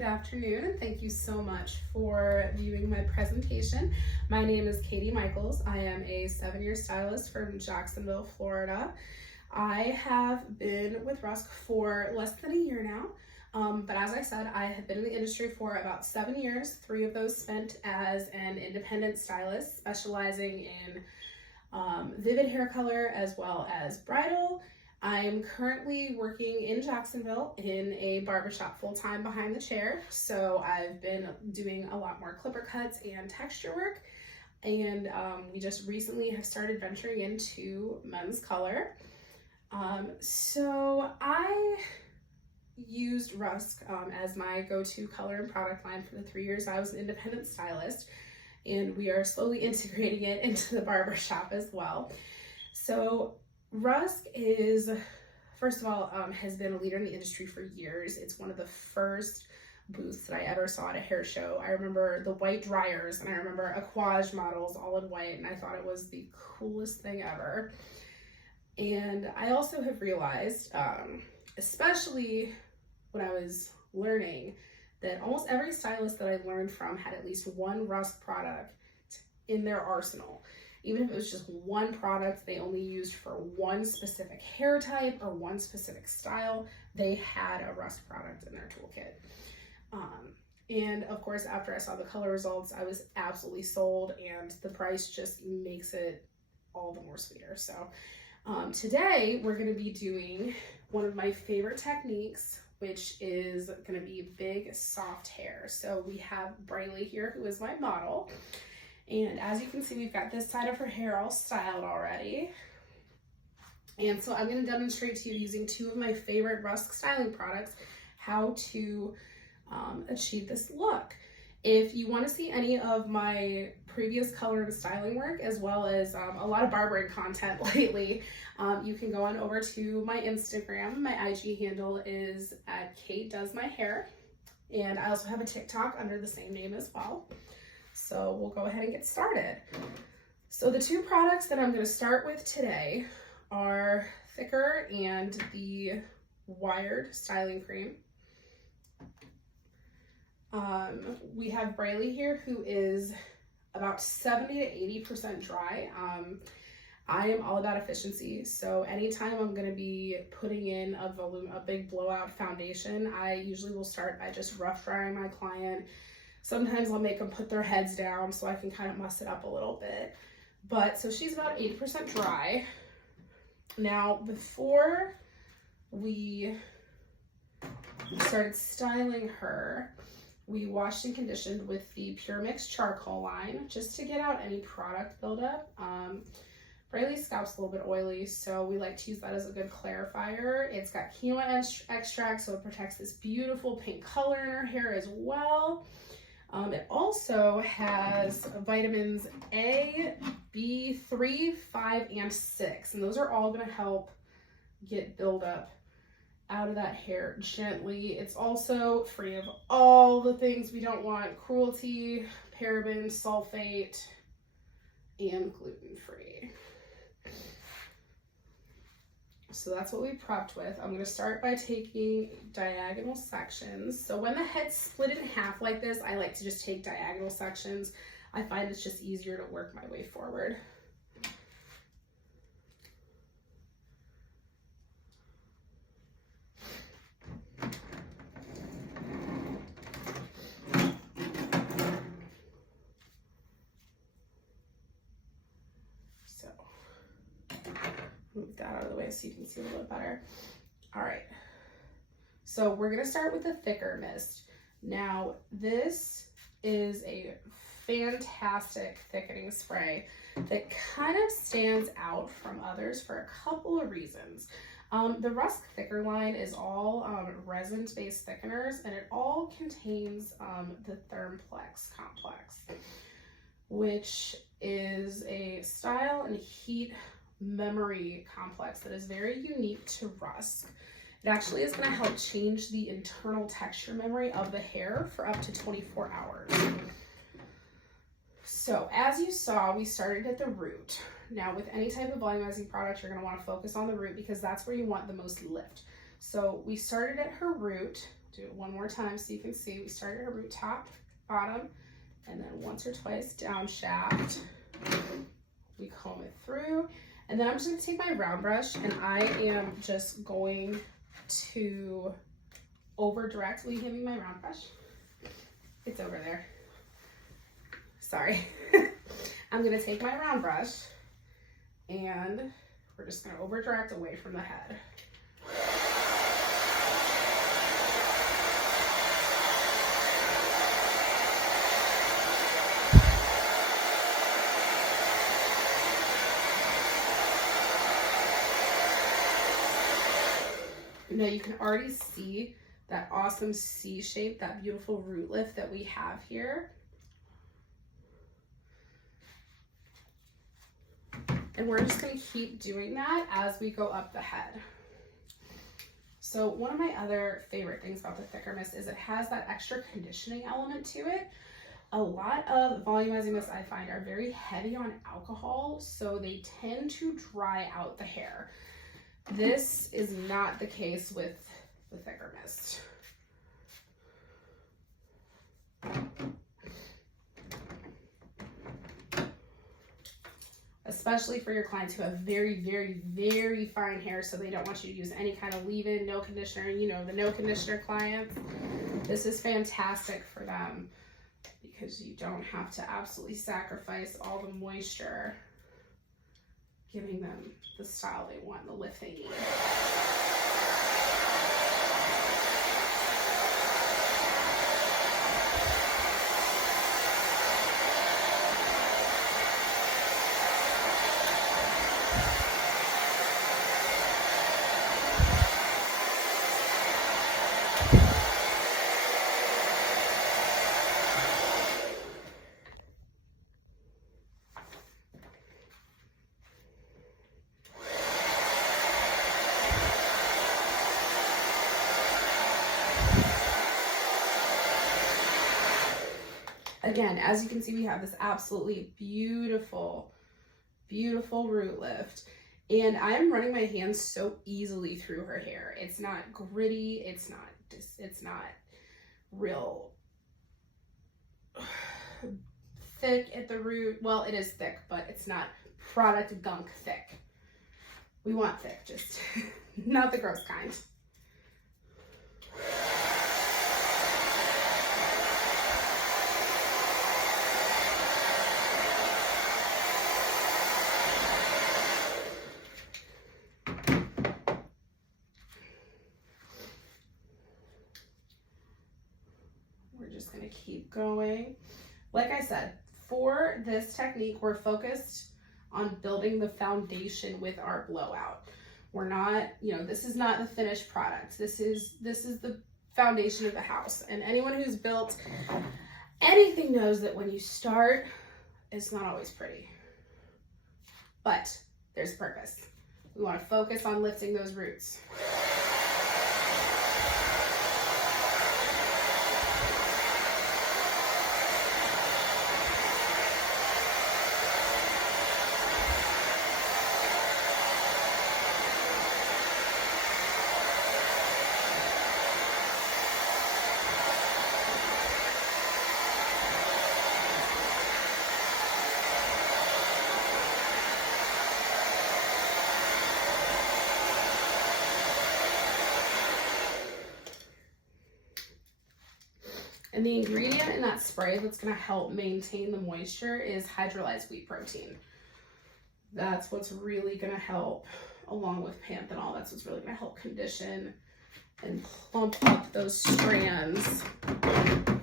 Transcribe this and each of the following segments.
good afternoon, and thank you so much for viewing my presentation. My name is Katie Michaels. I am a 7-year stylist from Jacksonville, Florida. I have been with Rusk for less than a year now, but as I said, I have been in the industry for about 7 years, 3 of those spent as an independent stylist, specializing in vivid hair color as well as bridal. I'm currently working in Jacksonville in a barbershop full-time behind the chair, so I've been doing a lot more clipper cuts and texture work, and we just recently have started venturing into men's color. So I used Rusk as my go-to color and product line for the 3 years I was an independent stylist, and we are slowly integrating it into the barbershop as well. So Rusk is, first of all, has been a leader in the industry for years. It's one of the first booths that I ever saw at a hair show. I remember the white dryers, and I remember aquage models all in white, and I thought it was the coolest thing ever. And I also have realized, especially when I was learning, that almost every stylist that I learned from had at least one Rusk product in their arsenal. Even if it was just one product they only used for one specific hair type or one specific style, they had a Rusk product in their toolkit. And of course, after I saw the color results, I was absolutely sold, and the price just makes it all the more sweeter. So today we're going to be doing one of my favorite techniques, which is going to be big soft hair. So we have Braylee here, who is my model. And as you can see, we've got this side of her hair all styled already. And so I'm going to demonstrate to you, using 2 of my favorite Rusk styling products, how to achieve this look. If you want to see any of my previous color and styling work, as well as a lot of barbering content lately, you can go on over to my Instagram. My IG handle is @KateDoesMyHair. And I also have a TikTok under the same name as well. So we'll go ahead and get started. So the 2 products that I'm going to start with today are Thickr and the Wired Styling Cream. We have Braylee here, who is about 70 to 80% dry. I am all about efficiency, so anytime I'm going to be putting in a big blowout foundation, I usually will start by just rough drying my client. Sometimes I'll make them put their heads down so I can kind of muss it up a little bit. But so she's about 80% dry. Now, before we started styling her, we washed and conditioned with the Pure Mix charcoal line just to get out any product buildup. Braylee's scalp's a little bit oily, so we like to use that as a good clarifier. It's got quinoa extract, so it protects this beautiful pink color in her hair as well. It also has vitamins A, B3, 5, and 6, and those are all going to help get buildup out of that hair gently. It's also free of all the things we don't want: cruelty, parabens, sulfate, and gluten-free. So that's what we prepped with. I'm going to start by taking diagonal sections. So when the head's split in half like this, I like to just take diagonal sections. I find it's just easier to work my way forward. Move that out of the way so you can see a little bit better. All right, so we're gonna start with the Thickr Myst. Now, this is a fantastic thickening spray that kind of stands out from others for a couple of reasons. The Rusk Thickr line is all resin-based thickeners, and it all contains the Thermplex complex, which is a style and heat memory complex that is very unique to Rusk. It actually is going to help change the internal texture memory of the hair for up to 24 hours. So as you saw, we started at the root. Now with any type of volumizing product, you're going to want to focus on the root because that's where you want the most lift. So we started at her root Do it one more time so you can see. We start at our root top, bottom, and then once or twice down shaft. We comb it through, and then I'm just gonna take my round brush and I am just going to over direct. Will you give me my round brush? It's over there. Sorry. I'm gonna take my round brush and we're just gonna over direct away from the head. Now you can already see that awesome C shape, that beautiful root lift that we have here. And we're just gonna keep doing that as we go up the head. So one of my other favorite things about the Thickr Myst is it has that extra conditioning element to it. A lot of volumizing mists I find are very heavy on alcohol, so they tend to dry out the hair. This is not the case with the Thickr Myst. Especially for your clients who have very, very, very fine hair, so they don't want you to use any kind of leave-in, no conditioner. You know, the no conditioner clients, this is fantastic for them because you don't have to absolutely sacrifice all the moisture, giving them the style they want, the lift they need. Again, as you can see, we have this absolutely beautiful, beautiful root lift. And I'm running my hands so easily through her hair. It's not gritty. It's not real thick at the root. Well, it is thick, but it's not product gunk thick. We want thick, just not the gross kind. Going to keep going. Like I said, for this technique, we're focused on building the foundation with our blowout. We're not, you know, this is not the finished product. This is the foundation of the house. And anyone who's built anything knows that when you start, it's not always pretty. But there's purpose. We want to focus on lifting those roots. And the ingredient in that spray that's going to help maintain the moisture is hydrolyzed wheat protein. That's what's really going to help, along with panthenol, that's what's really going to help condition and plump up those strands and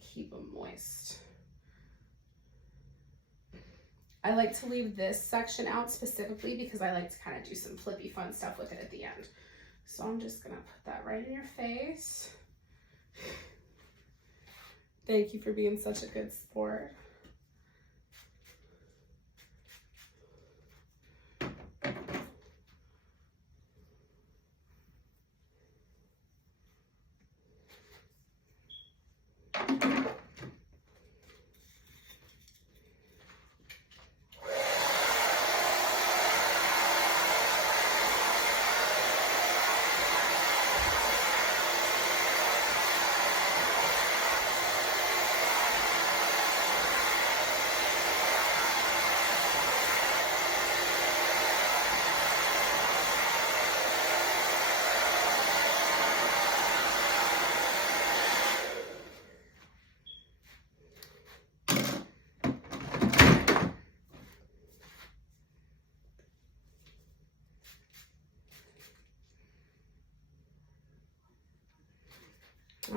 keep them moist. I like to leave this section out specifically because I like to kind of do some flippy fun stuff with it at the end. So I'm just going to put that right in your face. Thank you for being such a good sport.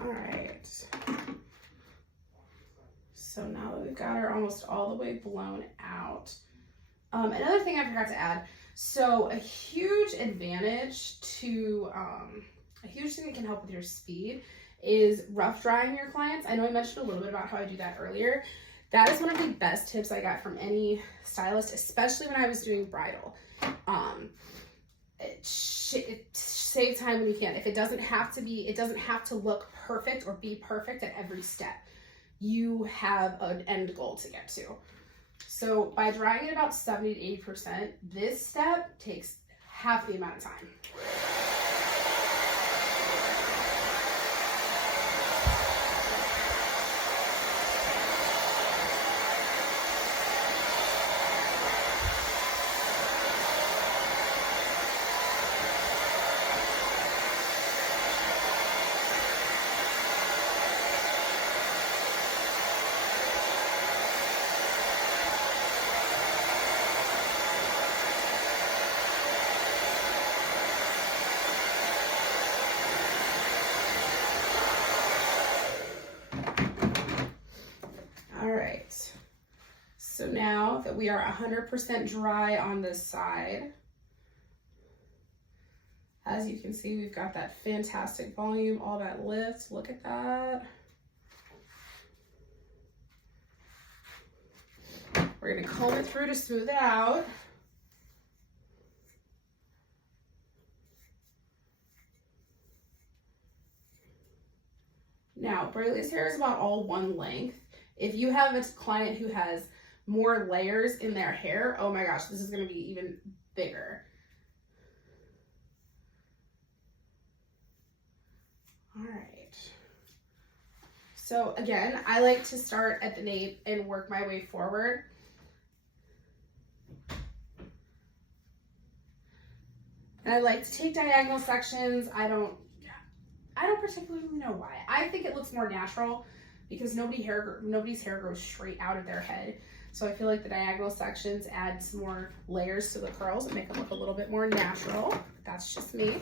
All right. So now that we've got her almost all the way blown out, another thing I forgot to add. So a huge advantage to, a huge thing that can help with your speed is rough drying your clients. I know I mentioned a little bit about how I do that earlier. That is one of the best tips I got from any stylist, especially when I was doing bridal. It saves time when you can. If it doesn't have to be, it doesn't have to look perfect or be perfect at every step. You have an end goal to get to. So by drying it about 70 to 80%, this step takes half the amount of time. So now that we are 100% dry on this side, as you can see, we've got that fantastic volume, all that lift. Look at that. We're gonna comb it through to smooth it out. Now, Brayley's hair is about all one length. If you have a client who has more layers in their hair, oh my gosh, this is gonna be even bigger. All right. So again, I like to start at the nape and work my way forward. And I like to take diagonal sections. I don't particularly know why. I think it looks more natural because nobody's hair grows straight out of their head. So I feel like the diagonal sections add some more layers to the curls and make them look a little bit more natural. That's just me.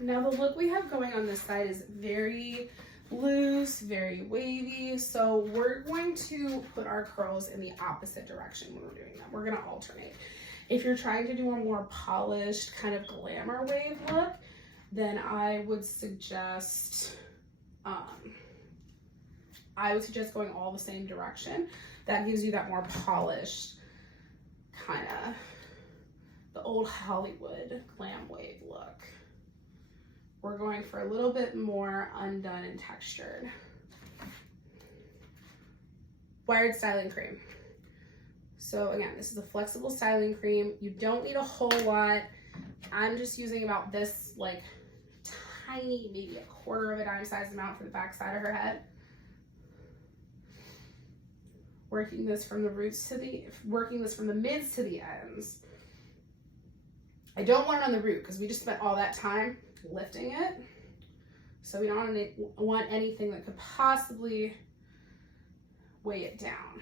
Now the look we have going on this side is very loose, very wavy. So we're going to put our curls in the opposite direction when we're doing them. We're gonna alternate. If you're trying to do a more polished kind of glamour wave look, then I would suggest going all the same direction. That gives you that more polished kind of the old Hollywood glam wave look. We're going for a little bit more undone and textured. Wired styling cream. So again, this is a flexible styling cream. You don't need a whole lot. I'm just using about this like tiny, maybe a quarter of a dime sized amount for the back side of her head. Working this from the roots to from the mids to the ends. I don't want it on the root because we just spent all that time lifting it. So we don't want anything that could possibly weigh it down.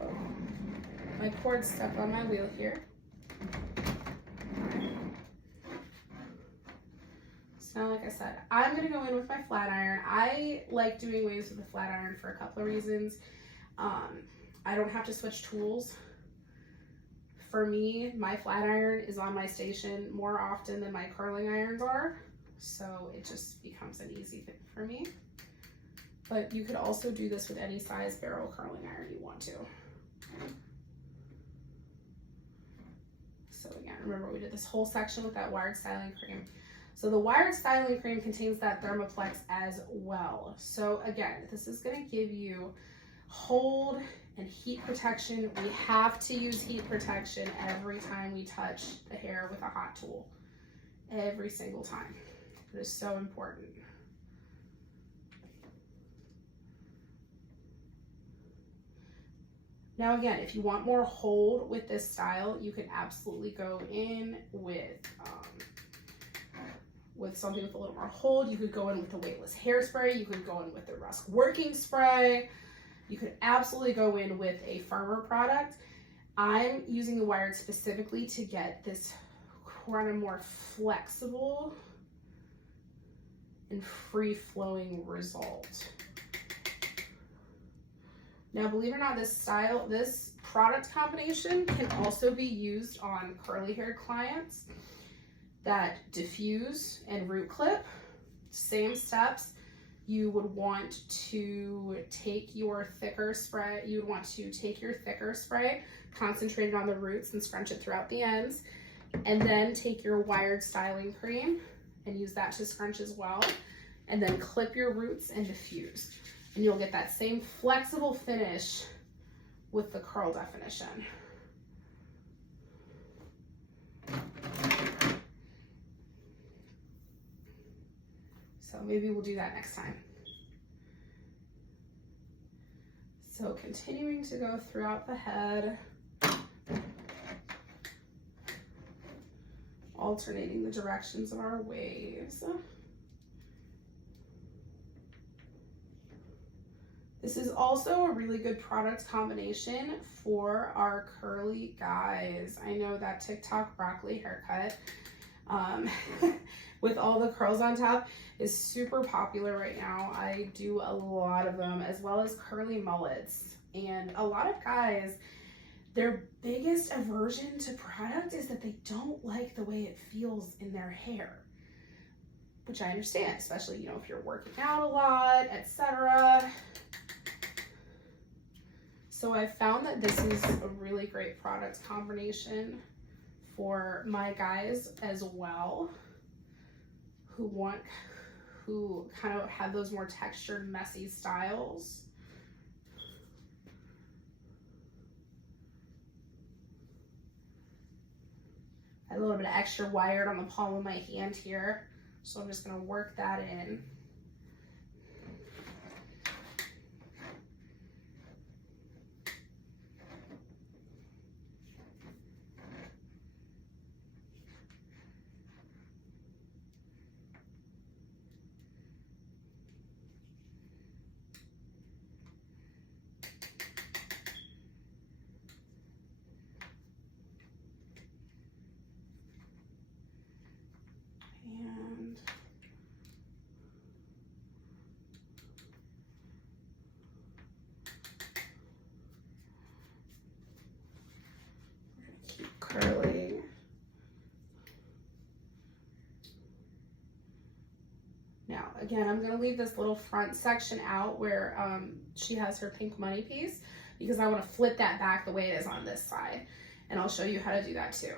Oh, my cord stuck on my wheel here. So now, like I said, I'm gonna go in with my flat iron. I like doing waves with a flat iron for a couple of reasons. I don't have to switch tools. For me, my flat iron is on my station more often than my curling irons are, so it just becomes an easy thing for me. But you could also do this with any size barrel curling iron you want to. So again, remember we did this whole section with that wired styling cream. So the wired styling cream contains that thermoplex as well. So again, this is gonna give you hold and heat protection. We have to use heat protection every time we touch the hair with a hot tool. Every single time. It is so important. Now again, if you want more hold with this style, you can absolutely go in with with something with a little more hold. You could go in with the weightless hairspray. You could go in with the Rusk working spray. You could absolutely go in with a firmer product. I'm using the wired specifically to get this kind of more flexible and free-flowing result. Now, believe it or not, this product combination can also be used on curly-haired clients that diffuse and root clip. Same steps. You would want to take your thicker spray. You would want to take your thicker spray, concentrate it on the roots and scrunch it throughout the ends, and then take your wired styling cream and use that to scrunch as well, and then clip your roots and diffuse. And you'll get that same flexible finish with the curl definition. So maybe we'll do that next time. So continuing to go throughout the head, alternating the directions of our waves. This is also a really good product combination for our curly guys. I know that TikTok broccoli haircut with all the curls on top is super popular right now. I do a lot of them, as well as curly mullets. And a lot of guys, their biggest aversion to product is that they don't like the way it feels in their hair, which I understand, especially, you know, if you're working out a lot, etc. So I found that this is a really great product combination for my guys as well, who kind of have those more textured, messy styles. I had a little bit of extra wired on the palm of my hand here, so I'm just gonna work that in. And we're going to keep curling. Now, again, I'm going to leave this little front section out where she has her pink money piece, because I want to flip that back the way it is on this side. And I'll show you how to do that too.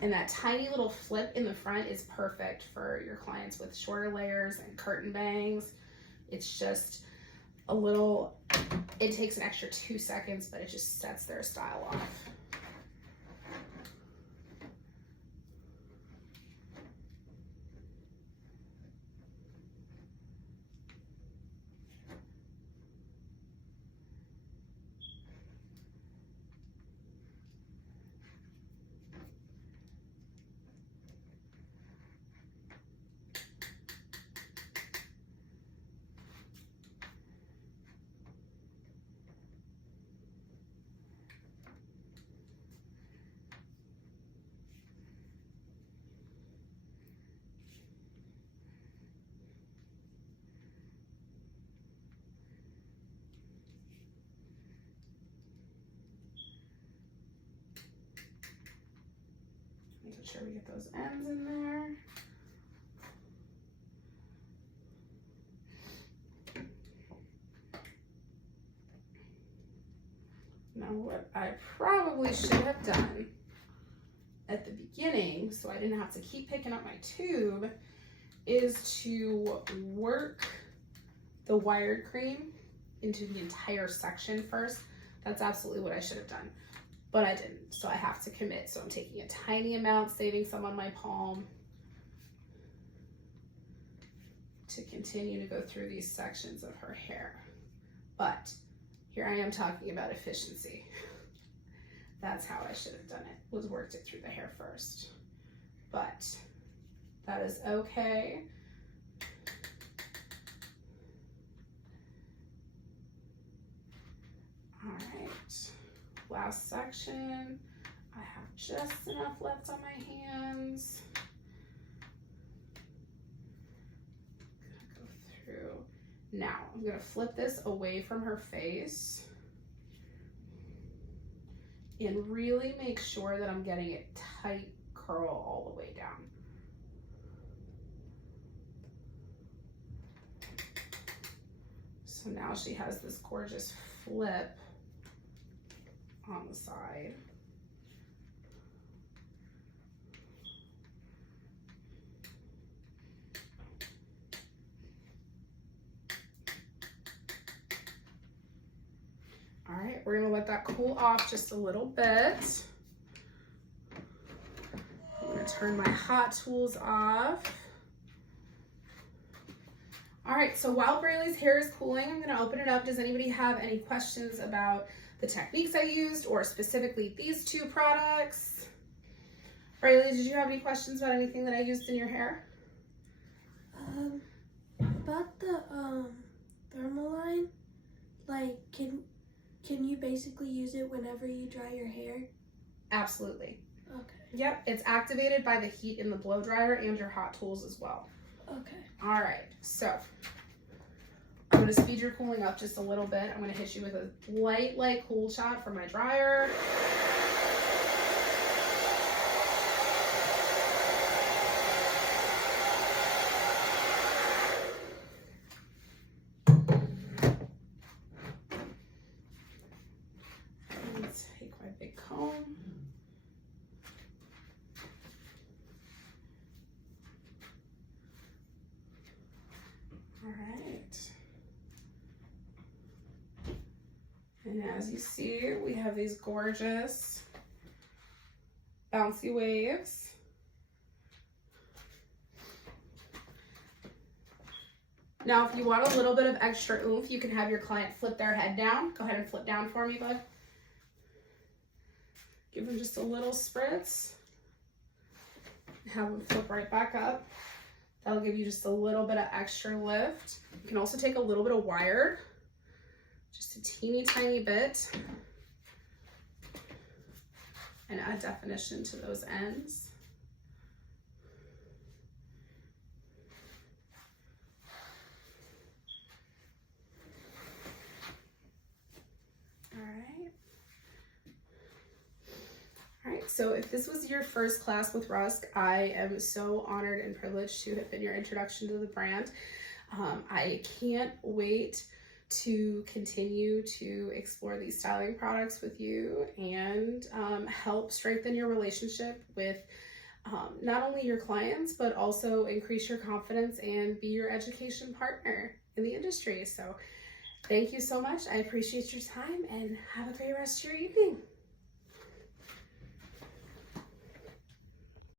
And that tiny little flip in the front is perfect for your clients with shorter layers and curtain bangs. It's just a little, it takes an extra 2 seconds, but it just sets their style off. Making sure we get those ends in there. Now what I probably should have done at the beginning, so I didn't have to keep picking up my tube, is to work the wired cream into the entire section first. That's absolutely what I should have done, but I didn't, so I have to commit. So I'm taking a tiny amount, saving some on my palm to continue to go through these sections of her hair. But here I am talking about efficiency. That's how I should have done it, was worked it through the hair first. But that is okay. All right, last section. I have just enough left on my hands. Go through. Now I'm gonna flip this away from her face and really make sure that I'm getting it tight curl all the way down. So now she has this gorgeous flip on the side. All right, we're gonna let that cool off just a little bit. I'm gonna turn my hot tools off. All right, so while Braylee's hair is cooling, I'm gonna open it up. Does anybody have any questions about the techniques I used or specifically these two products? Braylee, did you have any questions about anything that I used in your hair? About the Thermaline, like can you basically use it whenever you dry your hair? Absolutely. Okay. Yep, it's activated by the heat in the blow dryer and your hot tools as well. Okay. All right, so I'm gonna speed your cooling up just a little bit. I'm gonna hit you with a light cool shot from my dryer. Let's take my big comb. All right. And as you see, we have these gorgeous bouncy waves. Now, if you want a little bit of extra oomph, you can have your client flip their head down. Go ahead and flip down for me, bud. Give them just a little spritz. Have them flip right back up. That'll give you just a little bit of extra lift. You can also take a little bit of wire, just a teeny tiny bit, and add definition to those ends. All right, so if this was your first class with Rusk, I am so honored and privileged to have been your introduction to the brand. I can't wait to continue to explore these styling products with you and help strengthen your relationship with not only your clients, but also increase your confidence and be your education partner in the industry. So thank you so much. I appreciate your time and have a great rest of your evening.